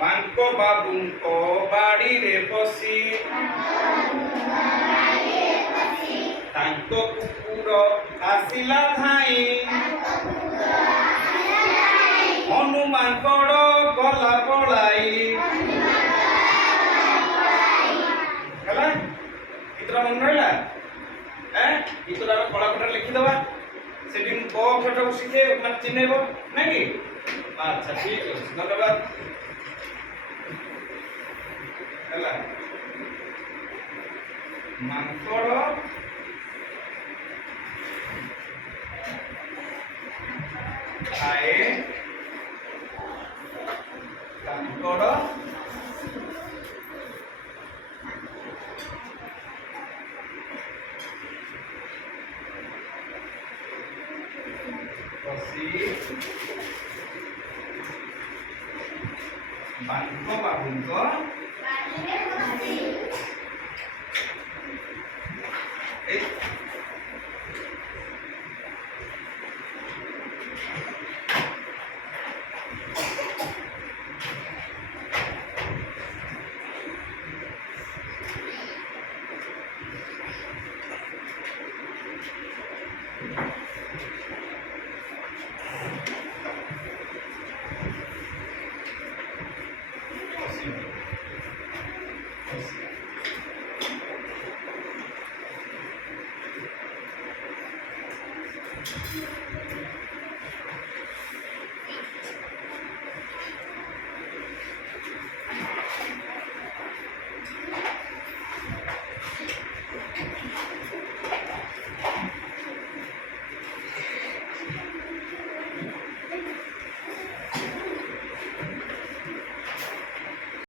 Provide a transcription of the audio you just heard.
ମାଙ୍କ ବାବୁଙ୍କ ବାଡ଼ିରେ ପଶି ତାଙ୍କ କୁକୁର ଆସିଲା ଧାଇଁ ହନୁମାନଙ୍କର ଗଲା ପଳାଇ ହେଲା। ଗୀତଟା ମନେ ରହିଲା? ଗୀତଟା ଆମେ କଳାପଟାରେ ଲେଖିଦେବା, ସେଠି କ ଅକ୍ଷରଟାକୁ ଶିଖେଇବ ମାନେ ଚିହ୍ନେଇବ ନାଇଁ କି? ଆଚ୍ଛା ଠିକ ଅଛି, ଧନ୍ୟବାଦ। ହେଲା, ମାଙ୍କଡ଼ ଖାଏ କାଙ୍କଡ଼ ବସି ବାଙ୍କ ବାବୁଙ୍କ